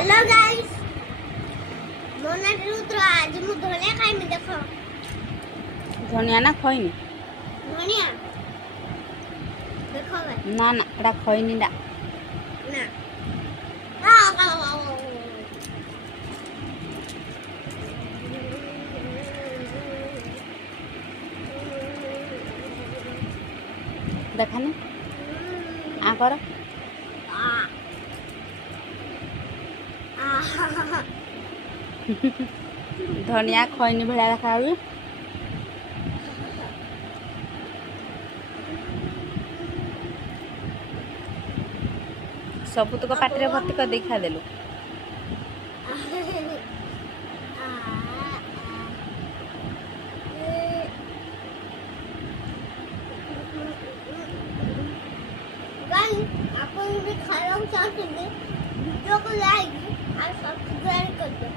Hello guys मो ना रुद्र आज मु धनिया खाइमी देखो धनिया ना खैनी धनिया देखो भाई ना ना एटा खैनी डा ना देखानी आ कर धनिया खैनी भलिया देखा हुई सबू तुक पाटिरे भर्ती कर देखा देलु आप भी खाना चाहते हैं वीडियो को लाइक और सब्सक्राइब कर दो।